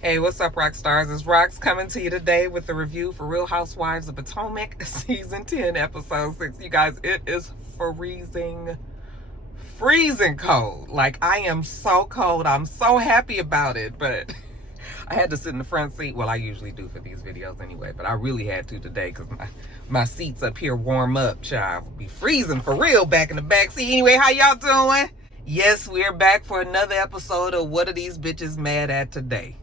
Hey, what's up, Roxstars? It's Rox coming to you today with a review for Real Housewives of Potomac, Season 10, Episode 6. You guys, it is freezing cold. Like, I am so cold. I'm so happy about it, but I had to sit in the front seat. Well, I usually do for these videos anyway, but I really had to today because my seats up here warm up, child. Will be freezing for real back in the back seat. Anyway, how y'all doing? Yes, we're back for another episode of What Are These Bitches Mad At Today?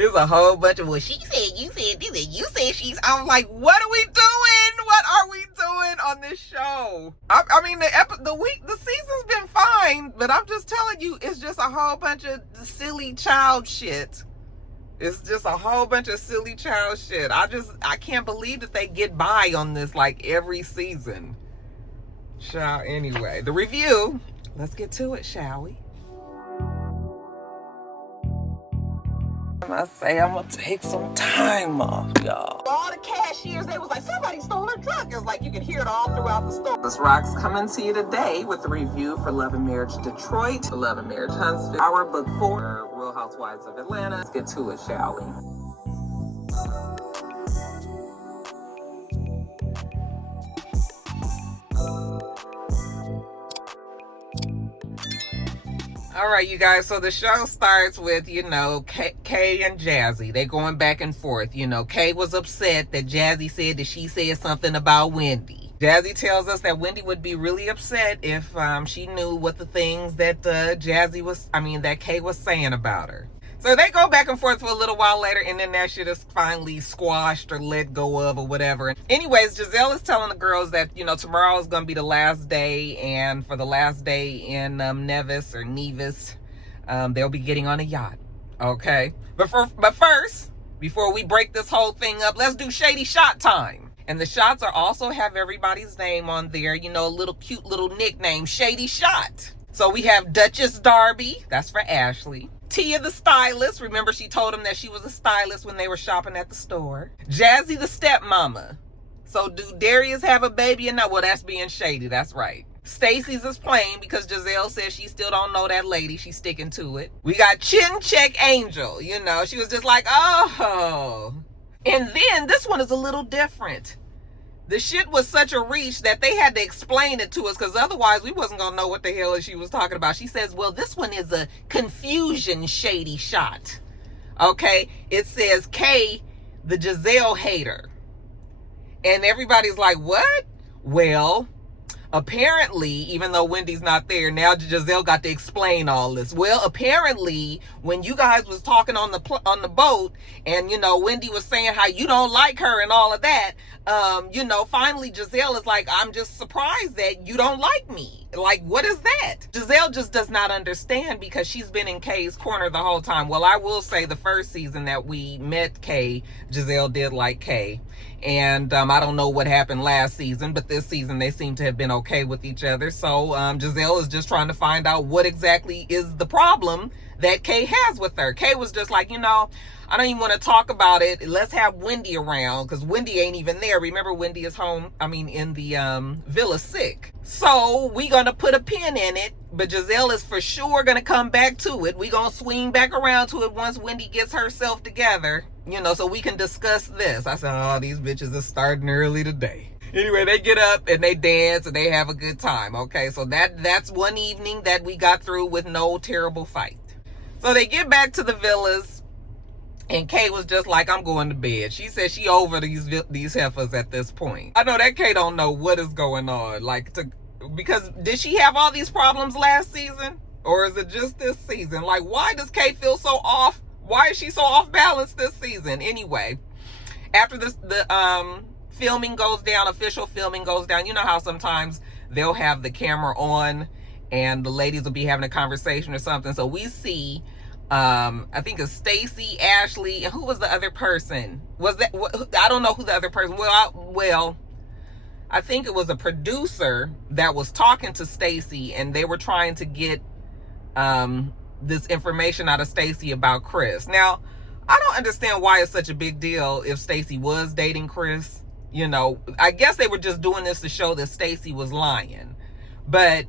It's a whole bunch of, well, she said, you said this, and you said she's. I'm like, what are we doing? What are we doing on this show? I mean, the season's been fine, but I'm just telling you, it's just a whole bunch of silly child shit. It's just a whole bunch of silly child shit. I can't believe that they get by on this like every season. Child, anyway, the review. Let's get to it, shall we? I say I'm gonna take some time off, y'all. All the cashiers, they was like, somebody stole her truck. It's like you can hear it all throughout the store. This Rox coming to you today with a review for Love and Marriage Detroit, Love and Marriage Huntsville, our book 4, Real Housewives of Atlanta. Let's get to it, shall we? All right, you guys, so the show starts with, Kay and Jazzy. They going back and forth. Kay was upset that Jazzy said that she said something about Wendy. Jazzy tells us that Wendy would be really upset if she knew what the things that that Kay was saying about her. So they go back and forth for a little while later, and then that shit is finally squashed or let go of or whatever. Anyways, Giselle is telling the girls that, tomorrow is going to be the last day, and for the last day in Nevis, they'll be getting on a yacht. Okay? But first, before we break this whole thing up, let's do Shady Shot time. And the shots are also have everybody's name on there, a little cute little nickname, Shady Shot. So we have Duchess Darby, that's for Ashley. Tia the stylist, remember she told him that she was a stylist when they were shopping at the store. Jazzy the stepmama. So do Darius have a baby or not? Well, that's being shady, that's right. Stacy's is plain because Giselle says she still don't know that lady. She's sticking to it. We got Chin Check Angel, she was just like, oh. And then this one is a little different. The shit was such a reach that they had to explain it to us because otherwise we wasn't going to know what the hell she was talking about. She says, well, this one is a confusion shady shot. Okay? It says Kay, the Giselle hater. And everybody's like, what? Well, apparently, even though Wendy's not there, now Giselle got to explain all this. Well, apparently, when you guys was talking on the boat, and Wendy was saying how you don't like her and all of that, finally Giselle is like, I'm just surprised that you don't like me. Like, what is that? Giselle just does not understand because she's been in Kay's corner the whole time. Well, I will say the first season that we met Kay, Giselle did like Kay. And I don't know what happened last season, but this season they seem to have been okay with each other. So Giselle is just trying to find out what exactly is the problem that Kay has with her. Kay was just like, I don't even want to talk about it. Let's have Wendy around because Wendy ain't even there. Remember, Wendy is home, in the villa sick. So we going to put a pin in it, but Giselle is for sure going to come back to it. We going to swing back around to it once Wendy gets herself together, so we can discuss this. I said, oh, these bitches are starting early today. Anyway, they get up and they dance and they have a good time. Okay, so that's one evening that we got through with no terrible fight. So they get back to the villas, and Kay was just like, I'm going to bed. She said she over these heifers at this point. I know that Kay don't know what is going on. Because did she have all these problems last season? Or is it just this season? Like, why does Kay feel so off? Why is she so off balance this season? Anyway, after the filming goes down, official filming goes down, you know how sometimes they'll have the camera on and the ladies will be having a conversation or something. So we see, I think it's Stacy, Ashley, and who was the other person? I don't know who the other person. Well, I think it was a producer that was talking to Stacy, and they were trying to get this information out of Stacy about Chris. Now, I don't understand why it's such a big deal if Stacy was dating Chris. I guess they were just doing this to show that Stacy was lying. But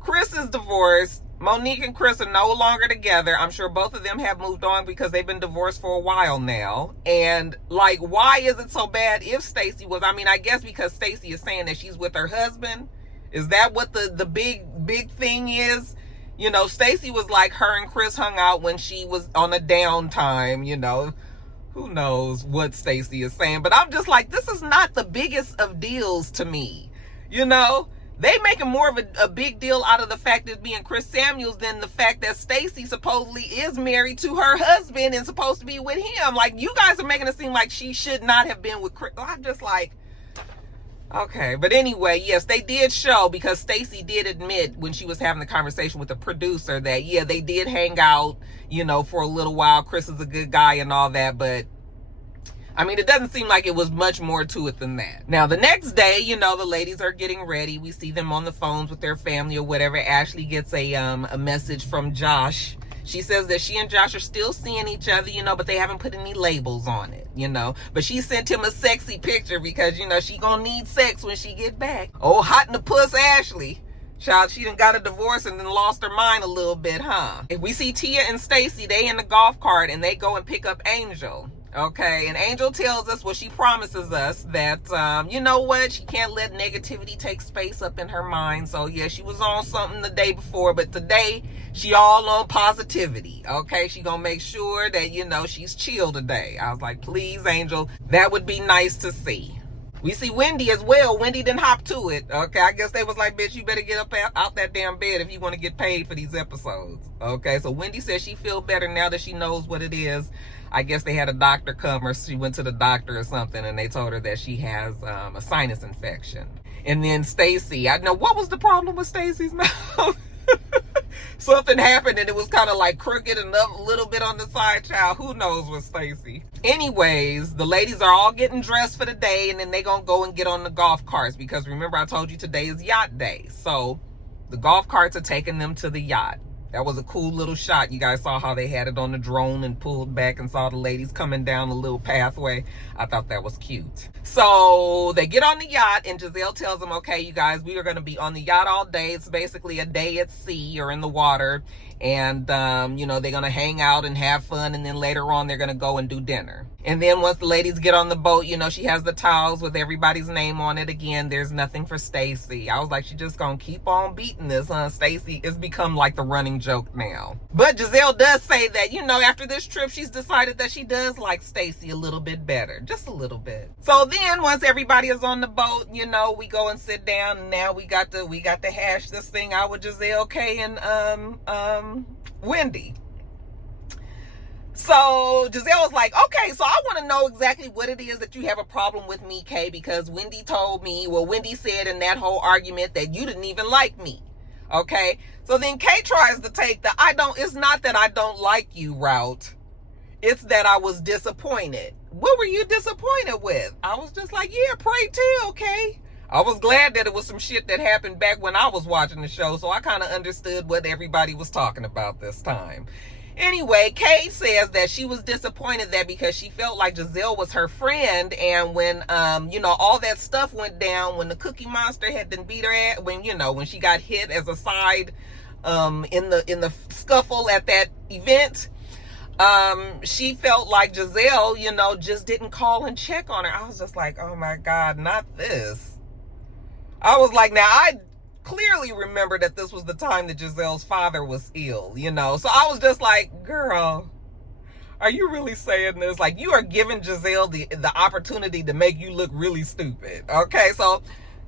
Chris is divorced. Monique and Chris are no longer together. I'm sure both of them have moved on because they've been divorced for a while now. And like, why is it so bad if Stacy was? I mean, I guess because Stacy is saying that she's with her husband. Is that what the big thing is? You know, Stacy was like, her and Chris hung out when she was on a downtime, you know. Who knows what Stacy is saying? But I'm just like, this is not the biggest of deals to me. You know? They making more of a big deal out of the fact that being Chris Samuels than the fact that Stacy supposedly is married to her husband and supposed to be with him. Like, you guys are making it seem like she should not have been with Chris. I'm just like, okay. But anyway, yes, they did show, because Stacy did admit when she was having the conversation with the producer that, yeah, they did hang out, you know, for a little while. Chris is a good guy and all that, but I mean, it doesn't seem like it was much more to it than that. Now, the next day, you know, the ladies are getting ready. We see them on the phones with their family or whatever. Ashley gets a message from Josh. She says that she and Josh are still seeing each other, you know, but they haven't put any labels on it, you know. But she sent him a sexy picture because, you know, she gonna need sex when she get back. Oh, hot in the puss Ashley. Child, she done got a divorce and then lost her mind a little bit, huh? If we see Tia and Stacy, they in the golf cart and they go and pick up Angel. Okay, and Angel tells us, well, she promises us that, you know what, she can't let negativity take space up in her mind. So, yeah, she was on something the day before, but today, she all on positivity, okay? She gonna make sure that, you know, she's chill today. I was like, please, Angel, that would be nice to see. We see Wendy as well. Wendy didn't hop to it, okay? I guess they was like, bitch, you better get up out that damn bed if you want to get paid for these episodes, okay? So, Wendy says she feel better now that she knows what it is. I guess they had a doctor come, or she went to the doctor or something, and they told her that she has a sinus infection. And then Stacy, I know, what was the problem with Stacy's mouth? Something happened and it was kind of like crooked and a little bit on the side, child. Who knows with Stacy? Anyways, the ladies are all getting dressed for the day, and then they gonna go and get on the golf carts, because remember I told you today is yacht day. So the golf carts are taking them to the yacht. That was a cool little shot. You guys saw how they had it on the drone and pulled back and saw the ladies coming down the little pathway. I thought that was cute. So they get on the yacht, and Giselle tells them, okay, you guys, we are going to be on the yacht all day. It's basically a day at sea or in the water. And, you know, they're going to hang out and have fun. And then later on, they're going to go and do dinner. And then once the ladies get on the boat, you know, she has the towels with everybody's name on it again. There's nothing for Stacy. I was like, she just going to keep on beating this, huh? Stacy, it's become like the running joke now. But Giselle does say that, you know, after this trip, she's decided that she does like Stacy a little bit better. Just a little bit. So then once everybody is on the boat, you know, we go and sit down. And now we got to hash this thing out with Giselle, Kay, and Wendy. So Giselle was like, okay, so I want to know exactly what it is that you have a problem with me, Kay, because Wendy told me, well, Wendy said in that whole argument that you didn't even like me. Okay. So then Kay tries to take the, it's not that I don't like you route. It's that I was disappointed. What were you disappointed with? I was just like, yeah, pray tell, Kay. I was glad that it was some shit that happened back when I was watching the show, so I kind of understood what everybody was talking about this time. Anyway, Kay says that she was disappointed that because she felt like Giselle was her friend, and when, you know, all that stuff went down, when the Cookie Monster had been beat her at, when, you know, when she got hit as a side, in the scuffle at that event, she felt like Giselle, you know, just didn't call and check on her. I was just like, oh my God, not this. I was like, now I clearly remember that this was the time that Giselle's father was ill, you know? So I was just like, girl, are you really saying this? Like, you are giving Giselle the opportunity to make you look really stupid. Okay, so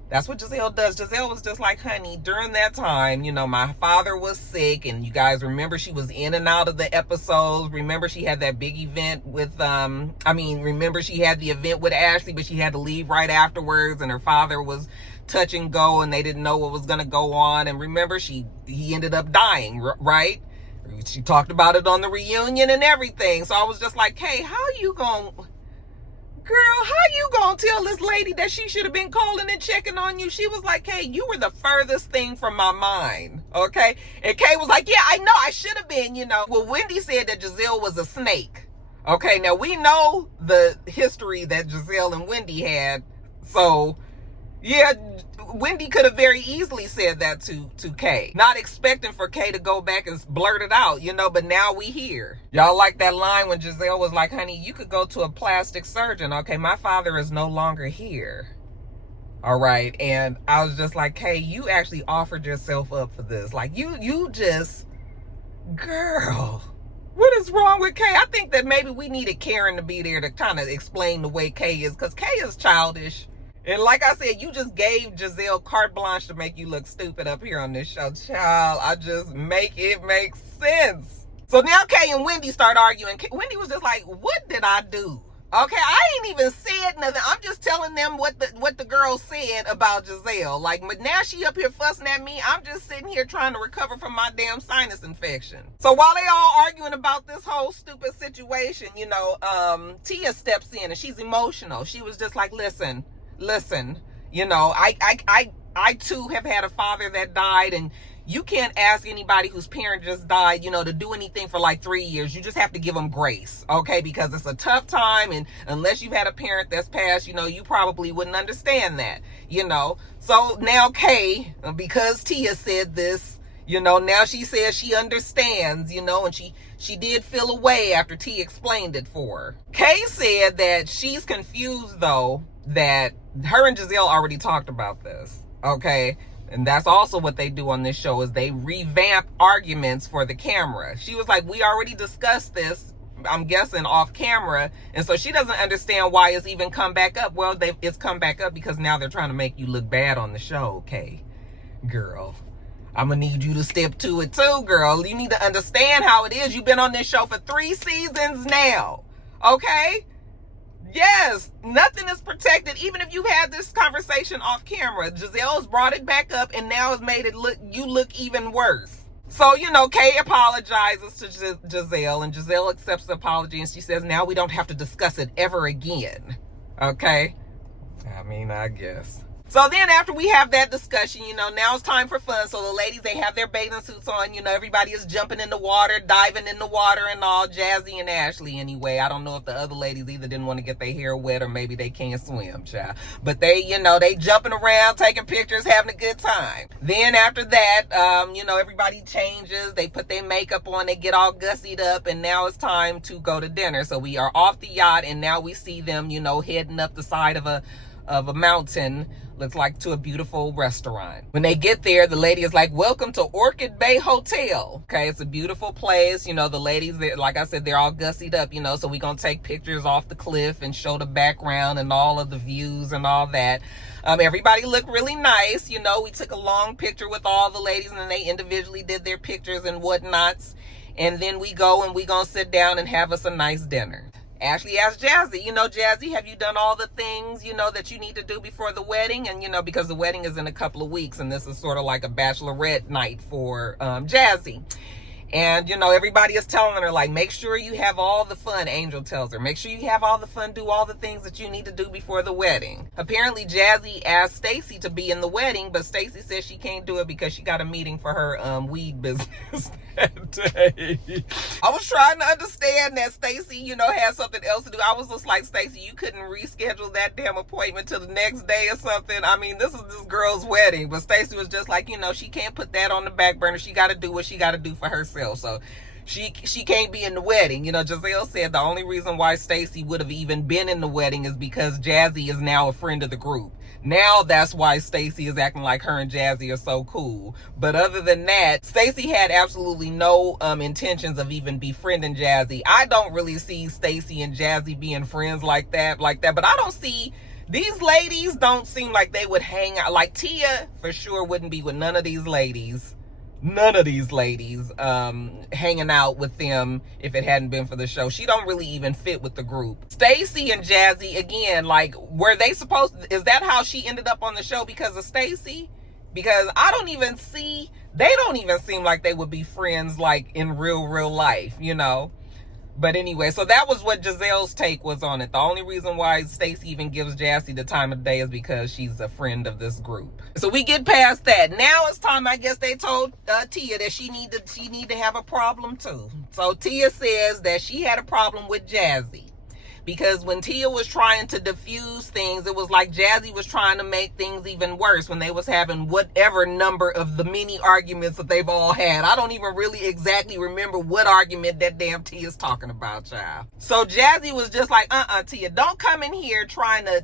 that's what Giselle does. Giselle was just like, honey, during that time, you know, my father was sick, and you guys remember she was in and out of the episodes. Remember she had that big event with, remember she had the event with Ashley, but she had to leave right afterwards, and her father was touch and go, and they didn't know what was going to go on. And remember, he ended up dying, right? She talked about it on the reunion and everything. So I was just like, hey, how you gonna tell this lady that she should have been calling and checking on you? She was like, hey, you were the furthest thing from my mind, okay? And Kay was like, yeah, I know, I should have been, you know. Well, Wendy said that Giselle was a snake. Okay, now we know the history that Giselle and Wendy had. So yeah, Wendy could have very easily said that to Kay, not expecting for Kay to go back and blurt it out, but now we here. Y'all like that line when Giselle was like, honey, you could go to a plastic surgeon. Okay, my father is no longer here. All right. And I was just like, Kay, you actually offered yourself up for this. Like, you just, girl, what is wrong with Kay? I think that maybe we needed Karen to be there to kind of explain the way Kay is, because Kay is childish. And like I said, you just gave Giselle carte blanche to make you look stupid up here on this show. Child, I just make it make sense. So now Kay and Wendy start arguing. Wendy was just like, what did I do? Okay, I ain't even said nothing. I'm just telling them what the girl said about Giselle. Like, but now she up here fussing at me. I'm just sitting here trying to recover from my damn sinus infection. So while they all arguing about this whole stupid situation, Tia steps in and she's emotional. She was just like, listen, I too have had a father that died, and you can't ask anybody whose parent just died, to do anything for like 3 years. You just have to give them grace, okay? Because it's a tough time, and unless you've had a parent that's passed, you probably wouldn't understand that, So now Kay, because Tia said this, now she says she understands, and she did feel away after Tia explained it for her. Kay said that she's confused, though, that her and Giselle already talked about this, okay? And that's also what they do on this show, is they revamp arguments for the camera. She was like, we already discussed this, I'm guessing, off camera. And so she doesn't understand why it's even come back up. Well, it's come back up because now they're trying to make you look bad on the show, okay? Girl, I'm going to need you to step to it too, girl. You need to understand how it is. You've been on this show for 3 seasons now, okay? Yes, nothing is protected. Even if you had this conversation off camera, Giselle's brought it back up and now has made it look even worse. So, Kay apologizes to Giselle, and Giselle accepts the apology, and she says, now we don't have to discuss it ever again. Okay? I mean, I guess. So then after we have that discussion, now it's time for fun. So the ladies, they have their bathing suits on. Everybody is jumping in the water, diving in the water and all. Jazzy and Ashley anyway. I don't know if the other ladies either didn't want to get their hair wet or maybe they can't swim, child. But they, they jumping around, taking pictures, having a good time. Then after that, everybody changes. They put their makeup on. They get all gussied up. And now it's time to go to dinner. So we are off the yacht, and now we see them, heading up the side of a mountain. Looks like to a beautiful restaurant. When they get there, the lady is like, welcome to Orchid Bay Hotel. Okay, it's a beautiful place. The ladies, like I said, they're all gussied up, so we're going to take pictures off the cliff and show the background and all of the views and all that. Everybody looked really nice. We took a long picture with all the ladies, and they individually did their pictures and whatnots. And then we go and we're going to sit down and have us a nice dinner. Ashley asked Jazzy, Jazzy, have you done all the things, that you need to do before the wedding? And, because the wedding is in a couple of weeks, and this is sort of like a bachelorette night for Jazzy. And, everybody is telling her, like, make sure you have all the fun, Angel tells her. Make sure you have all the fun, do all the things that you need to do before the wedding. Apparently, Jazzy asked Stacy to be in the wedding, but Stacy says she can't do it because she got a meeting for her weed business that day. I was trying to understand that Stacy, had something else to do. I was just like, Stacy, you couldn't reschedule that damn appointment till the next day or something. I mean, this is this girl's wedding. But Stacy was just like, she can't put that on the back burner. She got to do what she got to do for herself. So she can't be in the wedding. Giselle said the only reason why Stacy would have even been in the wedding is because Jazzy is now a friend of the group. Now that's why Stacy is acting like her and Jazzy are so cool. But other than that, Stacy had absolutely no intentions of even befriending Jazzy. I don't really see Stacy and Jazzy being friends like that. But I don't see, these ladies don't seem like they would hang out. Like Tia for sure wouldn't be with none of these ladies hanging out with them if it hadn't been for the show. She don't really even fit with the group. Stacy and Jazzy, again, like, were they supposed to, is that how she ended up on the show, because of Stacy? Because they don't even seem like they would be friends like in real life, But anyway, so that was what Giselle's take was on it. The only reason why Stacy even gives Jazzy the time of day is because she's a friend of this group. So we get past that. Now it's time, I guess they told Tia that she need to have a problem too. So Tia says that she had a problem with Jazzy because when Tia was trying to diffuse things, it was like Jazzy was trying to make things even worse when they was having whatever number of the many arguments that they've all had. I don't even really exactly remember what argument that damn Tia's talking about, child. So Jazzy was just like, Tia, don't come in here trying to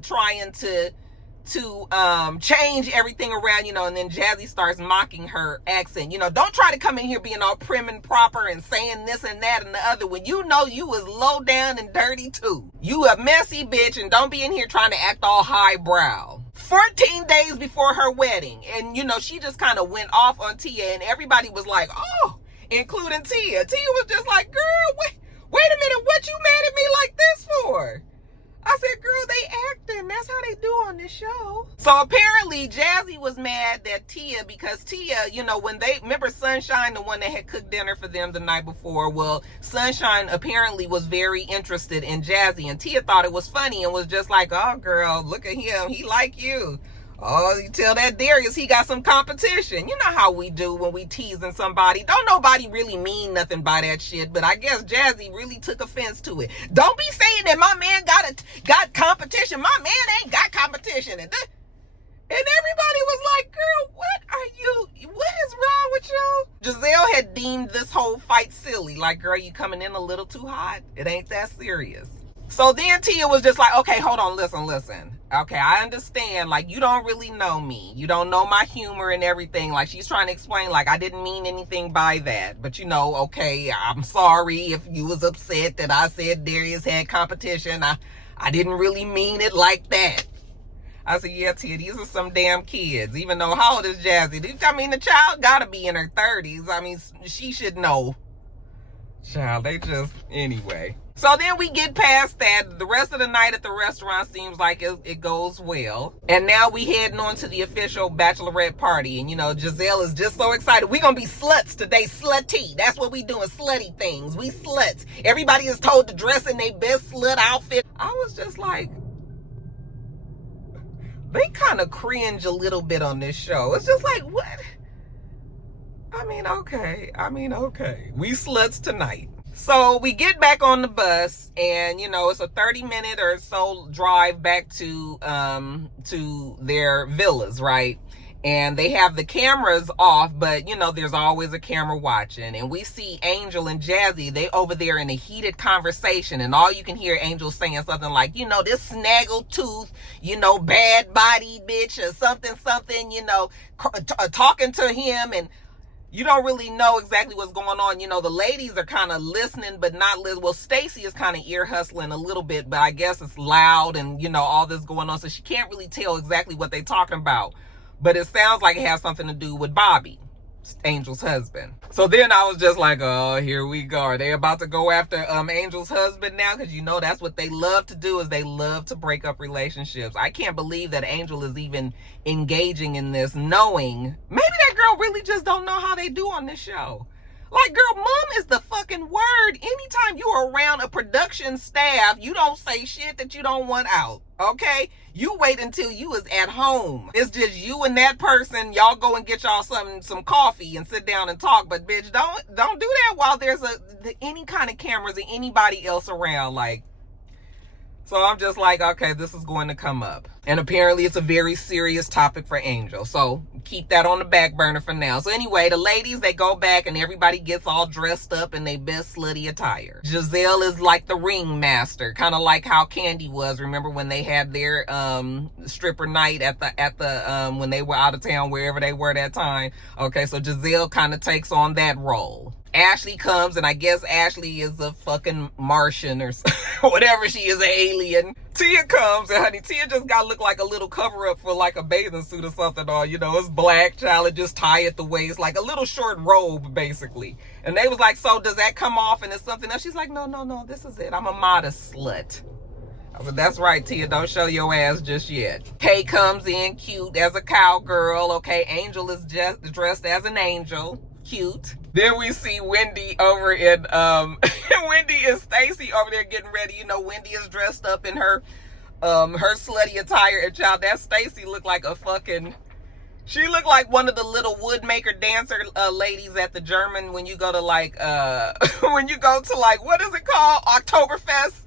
change everything around, and then Jazzy starts mocking her accent. Don't try to come in here being all prim and proper and saying this and that and the other when you know you was low down and dirty too. You a messy bitch, and don't be in here trying to act all highbrow. 14 days before her wedding, and she just kind of went off on Tia, and everybody was like, oh, including Tia. Tia was just like, girl, wait a minute, what you mad at me like this for? I said, girl, they acting. That's how they do on this show. So apparently Jazzy was mad at Tia because Tia, when they, remember Sunshine, the one that had cooked dinner for them the night before? Well, Sunshine apparently was very interested in Jazzy, and Tia thought it was funny and was just like, oh, girl, look at him. He like you. Oh, you tell that Darius he got some competition. You know how we do when we teasing somebody. Don't nobody really mean nothing by that shit, but I guess Jazzy really took offense to it. Don't be saying that my man got competition. My man ain't got competition. And everybody was like, girl, what is wrong with you? Giselle had deemed this whole fight silly. Like, girl, you coming in a little too hot. It ain't that serious. So then Tia was just like, okay, hold on, listen. Okay, I understand, like, you don't really know me. You don't know my humor and everything. Like, she's trying to explain, like, I didn't mean anything by that. But, okay, I'm sorry if you was upset that I said Darius had competition. I didn't really mean it like that. I said, yeah, Tia, these are some damn kids. Even though, how old is Jazzy? I mean, the child gotta be in her 30s. I mean, she should know. Child, anyway. So then we get past that. The rest of the night at the restaurant seems like it goes well. And now we heading on to the official Bachelorette party. And, Giselle is just so excited. We're going to be sluts today. Slutty. That's what we doing. Slutty things. We sluts. Everybody is told to dress in their best slut outfit. I was just like, they kind of cringe a little bit on this show. It's just like, what? I mean, okay. We sluts tonight. So we get back on the bus, and it's a 30-minute or so drive back to their villas, right? And they have the cameras off, but there's always a camera watching. And we see Angel and Jazzy, they over there in a heated conversation, and all you can hear Angel saying something like, this snaggle tooth, bad body bitch, or something, talking to him, and you don't really know exactly what's going on. The ladies are kind of listening, but not listening. Well, Stacy is kind of ear hustling a little bit, but I guess it's loud and, all this going on. So she can't really tell exactly what they're talking about. But it sounds like it has something to do with Bobby, Angel's husband. So then I was just like, oh, here we go. Are they about to go after Angel's husband now? Because that's what they love to do, is they love to break up relationships. I can't believe that Angel is even engaging in this, knowing maybe that girl really just don't know how they do on this show. Like, girl, mom is the fucking word. Anytime you are around a production staff, you don't say shit that you don't want out, okay? You wait until you is at home. It's just you and that person. Y'all go and get y'all some coffee and sit down and talk. But, bitch, don't do that while there's any kind of cameras or anybody else around. Like, so I'm just like, okay, this is going to come up. And apparently it's a very serious topic for Angel. So keep that on the back burner for now. So anyway, the ladies, they go back and everybody gets all dressed up in their best slutty attire. Giselle is like the ring master, kind of like how Candy was. Remember when they had their stripper night at the when they were out of town, wherever they were that time. Okay, so Giselle kind of takes on that role. Ashley comes, and I guess Ashley is a fucking Martian or whatever. She is, an alien. Tia comes, and honey, Tia just got to look like a little cover-up for like a bathing suit or something. Or, it's black, child, it just tie at the waist, like a little short robe, basically. And they was like, so does that come off and it's something else? She's like, no, this is it. I'm a modest slut. I said, that's right, Tia, don't show your ass just yet. Kay comes in cute as a cowgirl. Okay, Angel is just dressed as an angel. Cute. Then we see Wendy over in Wendy and Stacy over there getting ready. Wendy is dressed up in her slutty attire, and child, that Stacy looked like she looked like one of the little woodmaker dancer ladies at the German when you go to like what is it called? Oktoberfest.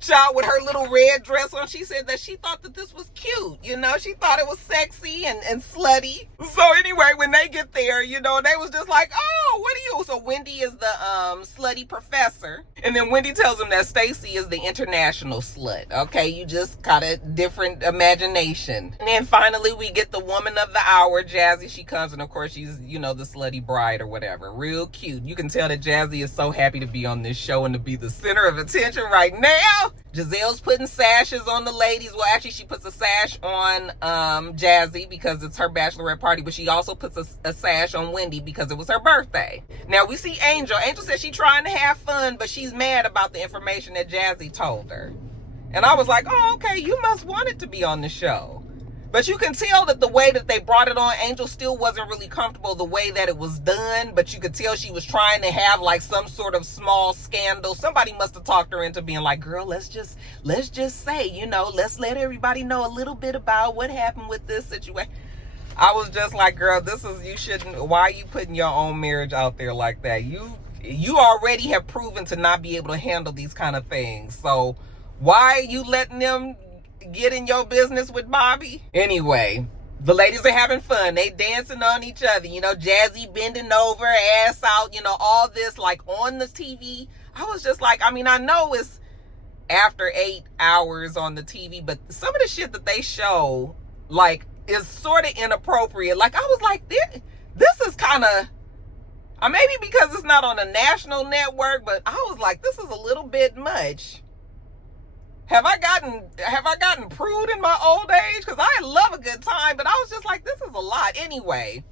Child with her little red dress on. She said that she thought that this was cute. You know, she thought it was sexy and slutty. So anyway, when they get there, you know, they was just like, oh, what are you? So Wendy is the slutty professor. And then Wendy tells them that Stacy is the international slut. Okay, you just got a different imagination. And then finally we get the woman of the hour, Jazzy. She comes, and of course she's, you know, the slutty bride or whatever. Real cute. You can tell that Jazzy is so happy to be on this show and to be the center of attention right now. Giselle's putting sashes on the ladies. Well, actually, she puts a sash on Jazzy because it's her bachelorette party, but she also puts a sash on Wendy because it was her birthday. Now, we see Angel. Angel says she's trying to have fun, but she's mad about the information that Jazzy told her. And I was like, oh, okay, you must want it to be on the show. But you can tell that the way that they brought it on, Angel still wasn't really comfortable the way that it was done. But you could tell she was trying to have like some sort of small scandal. Somebody must have talked her into being like, girl, let's just say, you know, let's let everybody know a little bit about what happened with this situation. I was just like, girl, you shouldn't. Why are you putting your own marriage out there like that? You already have proven to not be able to handle these kind of things. So why are you letting them get in your business with Bobby? Anyway, the ladies are having fun. They dancing on each other. You know, Jazzy bending over, ass out, you know, all this like on the TV. I was just like, I mean, I know it's after 8 hours on the TV, but some of the shit that they show, like, is sort of inappropriate. Like, I was like, this is kind of, maybe because it's not on a national network, but I was like, this is a little bit much. Have I gotten prude in my old age? Because I love a good time, but I was just like, this is a lot. Anyway,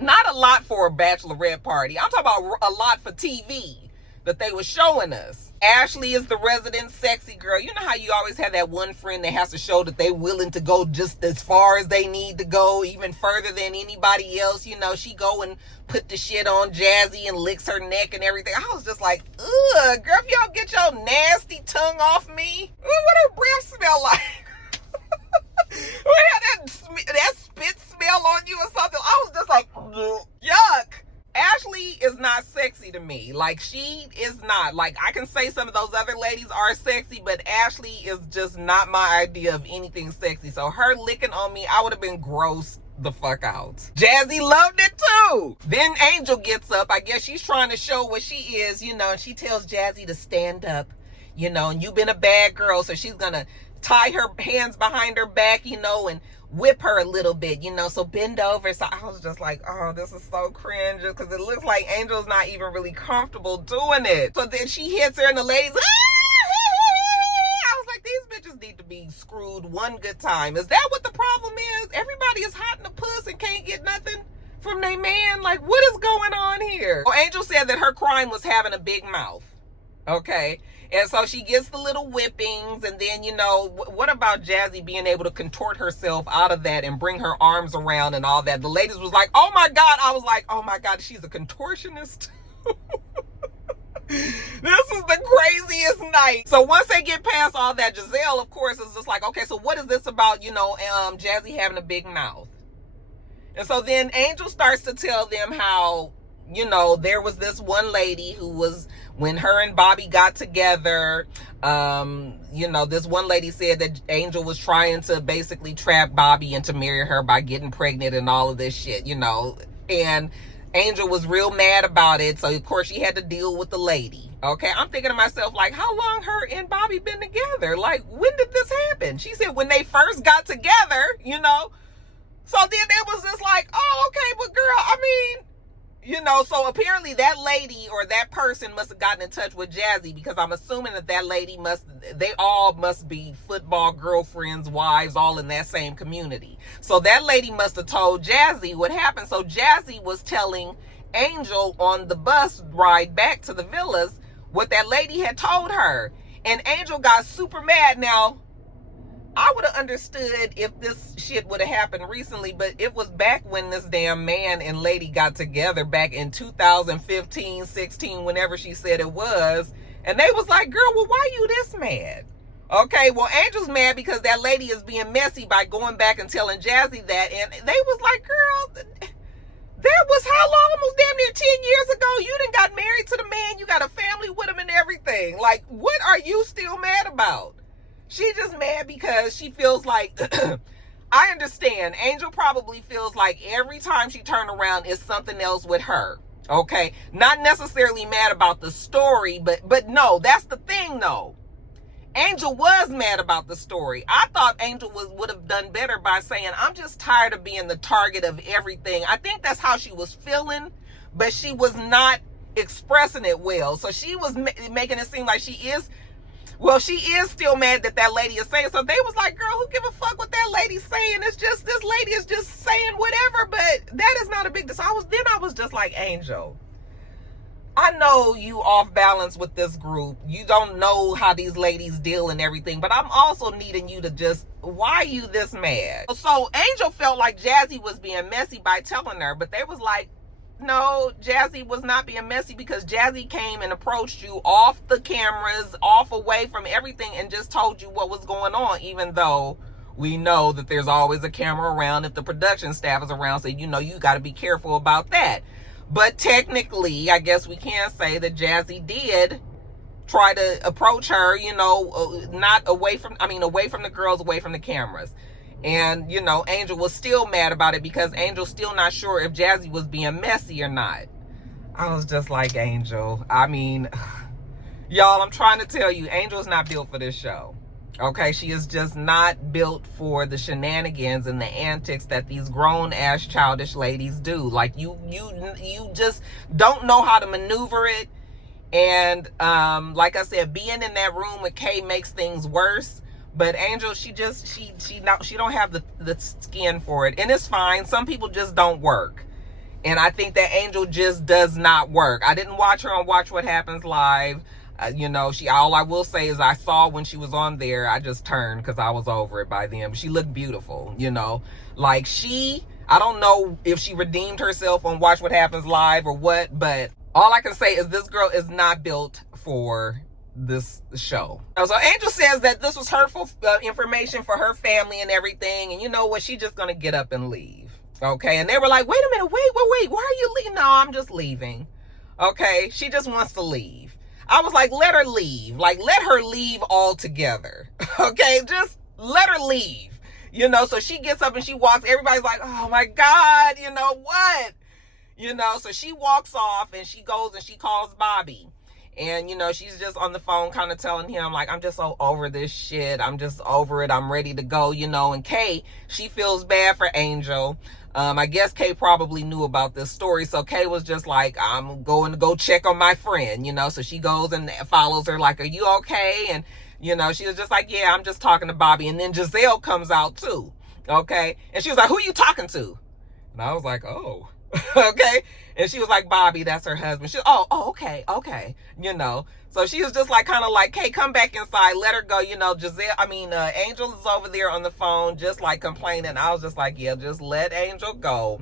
not a lot for a bachelorette party. I'm talking about a lot for TV that they were showing us. Ashley is the resident sexy girl. You know how you always have that one friend that has to show that they're willing to go just as far as they need to go, even further than anybody else. You know, she go and put the shit on Jazzy and licks her neck and everything. I was just like, ugh, girl, if y'all get your nasty tongue off me. What her breath smell like? that spit smell on you or something. I was just like, yuck. Ashley is not sexy to me. Like, she is not. Like, I can say some of those other ladies are sexy, but Ashley is just not my idea of anything sexy. So her licking on me, I would have been grossed the fuck out. Jazzy loved it too. Then Angel gets up. I guess she's trying to show what she is, you know, and she tells Jazzy to stand up, you know, and you've been a bad girl, so she's gonna tie her hands behind her back, you know, and whip her a little bit, you know, so bend over. So I was just like, oh, this is so cringe, because it looks like Angel's not even really comfortable doing it. So then she hits her and the ladies, I was like, these bitches need to be screwed one good time. Is that what the problem is? Everybody is hot in the puss and can't get nothing from their man? Like, what is going on here? Well, Angel said that her crime was having a big mouth. Okay. And so she gets the little whippings, and then, you know, what about Jazzy being able to contort herself out of that and bring her arms around and all that? The ladies was like, oh my God. I was like, oh my God, she's a contortionist. This is the craziest night. So once they get past all that, Giselle, of course, is just like, okay, so what is this about, you know, Jazzy having a big mouth? And so then Angel starts to tell them how, you know, there was this one lady who was, when her and Bobby got together, you know, this one lady said that Angel was trying to basically trap Bobby into marry her by getting pregnant and all of this shit, you know, and Angel was real mad about it. So of course she had to deal with the lady. Okay. I'm thinking to myself, like, how long her and Bobby been together? Like, when did this happen? She said when they first got together, you know. So then it was just like, oh, okay, but girl, I mean, you know, so apparently that lady or that person must have gotten in touch with Jazzy, because I'm assuming that lady they all must be football girlfriends, wives, all in that same community. So that lady must have told Jazzy what happened. So Jazzy was telling Angel on the bus ride back to the villas what that lady had told her. And Angel got super mad. Now, I would have understood if this shit would have happened recently, but it was back when this damn man and lady got together back in 2015, 16, whenever she said it was. And they was like, girl, well, why you this mad? Okay, well, Angel's mad because that lady is being messy by going back and telling Jazzy that. And they was like, girl, That was how long? Almost damn near 10 years ago. You done got married to the man. You got a family with him and everything. Like, what are you still mad about? She just mad because she feels like, I understand. Angel probably feels like every time she turn around is something else with her. Okay? Not necessarily mad about the story, but no, that's the thing though. Angel was mad about the story. I thought Angel would have done better by saying, I'm just tired of being the target of everything. I think that's how she was feeling, but she was not expressing it well. So she was making it seem like she is still mad that lady is saying. So they was like, girl, who give a fuck what that lady's saying? It's just, this lady is just saying whatever, but that is not a big deal. So I was just like, Angel, I know you off balance with this group. You don't know how these ladies deal and everything, but I'm also needing you to just, why are you this mad? So Angel felt like Jazzy was being messy by telling her, but they was like, no, Jazzy was not being messy because Jazzy came and approached you off the cameras, off away from everything, and just told you what was going on, even though we know that there's always a camera around if the production staff is around, so you know you got to be careful about that. But technically, I guess we can say that Jazzy did try to approach her, you know, not away from the girls, away from the cameras. And, you know, Angel was still mad about it because Angel's still not sure if Jazzy was being messy or not. I was just like, Angel, I mean, y'all, I'm trying to tell you, Angel's not built for this show. Okay, she is just not built for the shenanigans and the antics that these grown-ass childish ladies do. Like, you just don't know how to maneuver it. And like I said, being in that room with Kay makes things worse. But Angel, she don't have the skin for it, and it's fine. Some people just don't work, and I think that Angel just does not work. I didn't watch her on Watch What Happens Live. You know, all I will say is I saw when she was on there, I just turned because I was over it by then. But she looked beautiful, you know. Like I don't know if she redeemed herself on Watch What Happens Live or what, but all I can say is this girl is not built for this show. So Angel says that this was hurtful information for her family and everything, and you know what, she's just gonna get up and leave. Okay, and they were like, wait a minute, wait, why are you leaving? No, I'm just leaving. Okay, she just wants to leave. I was like, let her leave. Like, let her leave altogether. Okay, just let her leave. You know, so she gets up and she walks. Everybody's like, oh my God, you know what? You know, so she walks off and she goes and she calls Bobby. And, you know, she's just on the phone kind of telling him, like, I'm just so over this shit. I'm just over it. I'm ready to go, you know. And Kay, she feels bad for Angel. I guess Kay probably knew about this story. So Kay was just like, I'm going to go check on my friend, you know. So she goes and follows her like, are you okay? And, you know, she was just like, yeah, I'm just talking to Bobby. And then Giselle comes out too. Okay. And she was like, who are you talking to? And I was like, oh. Okay. And she was like, Bobby, that's her husband. She, okay. You know, so she was just like, kind of like, hey, come back inside, let her go. You know, Angel is over there on the phone, just like complaining. I was just like, yeah, just let Angel go.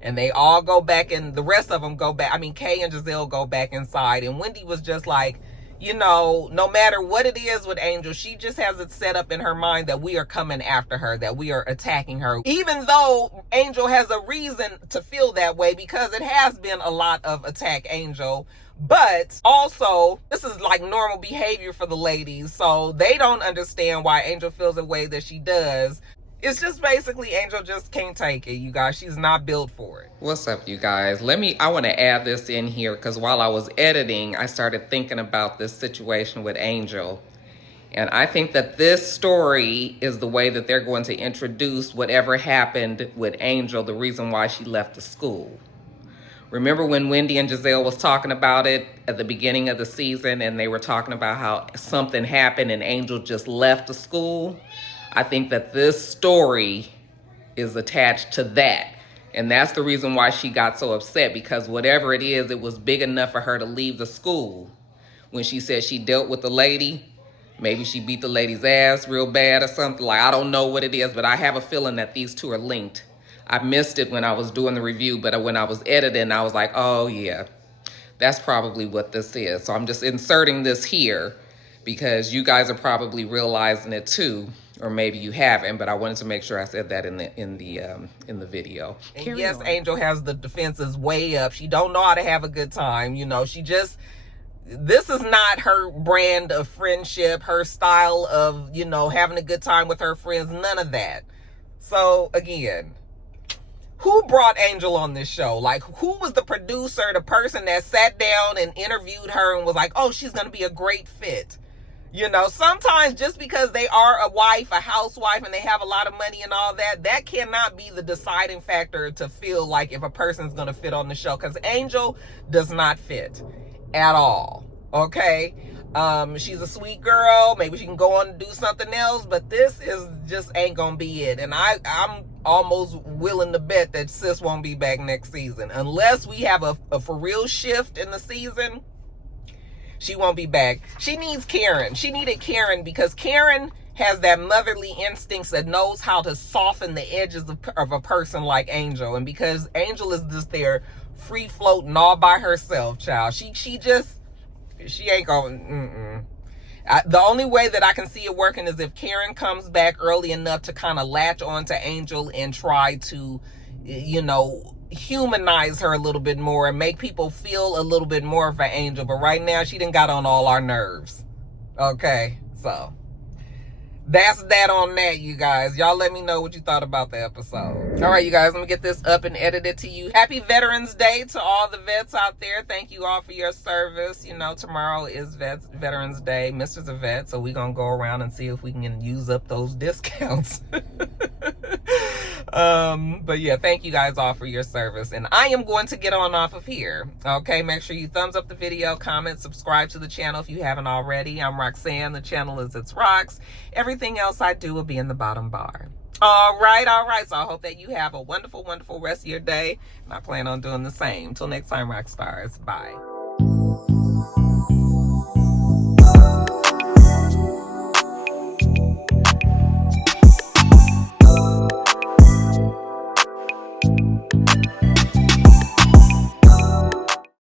And they all go back, and the rest of them go back. Kay and Giselle go back inside. And Wendy was just like, you know, no matter what it is with Angel, she just has it set up in her mind that we are coming after her, that we are attacking her. Even though Angel has a reason to feel that way, because it has been a lot of attack Angel. But also, this is like normal behavior for the ladies. So they don't understand why Angel feels the way that she does. It's just basically Angel just can't take it, you guys. She's not built for it. What's up, you guys? I want to add this in here because while I was editing, I started thinking about this situation with Angel. And I think that this story is the way that they're going to introduce whatever happened with Angel, the reason why she left the school. Remember when Wendy and Giselle was talking about it at the beginning of the season, and they were talking about how something happened and Angel just left the school? I think that this story is attached to that. And that's the reason why she got so upset, because whatever it is, it was big enough for her to leave the school. When she said she dealt with the lady, maybe she beat the lady's ass real bad or something. Like, I don't know what it is, but I have a feeling that these two are linked. I missed it when I was doing the review, but when I was editing, I was like, oh yeah, that's probably what this is. So I'm just inserting this here because you guys are probably realizing it too. or maybe you haven't, but I wanted to make sure I said that in the video. And yes, Angel has the defenses way up. She don't know how to have a good time. You know, this is not her brand of friendship, her style of, you know, having a good time with her friends, none of that. So again, who brought Angel on this show? Like, who was the producer, the person that sat down and interviewed her and was like, oh, she's going to be a great fit? You know, sometimes just because they are a wife, a housewife, and they have a lot of money and all that, that cannot be the deciding factor to feel like if a person's going to fit on the show. Because Angel does not fit at all. Okay? She's a sweet girl. Maybe she can go on and do something else, but this is just ain't gonna be it. And I'm almost willing to bet that sis won't be back next season. Unless we have a for real shift in the season, she won't be back. She needs Karen. She needed Karen because Karen has that motherly instincts that knows how to soften the edges of a person like Angel. And because Angel is just there free floating all by herself, child. She ain't going, the only way that I can see it working is if Karen comes back early enough to kind of latch on to Angel and try to, you know, humanize her a little bit more and make people feel a little bit more for Angel. But right now, she done got on all our nerves. Okay, so that's that on that, you guys. Y'all let me know what you thought about the episode. All right, you guys, let me get this up and edited to you. Happy Veterans Day to all the vets out there. Thank you all for your service. You know, tomorrow is Veterans Day. Mr.'s a vet, so we're going to go around and see if we can use up those discounts. But yeah, thank you guys all for your service. And I am going to get on off of here. Okay, make sure you thumbs up the video, comment, subscribe to the channel if you haven't already. I'm Roxanne. The channel is itsrox. Everything else I do will be in the bottom bar. All right. So I hope that you have a wonderful, wonderful rest of your day. And I plan on doing the same. Till next time, Roxstars. Bye.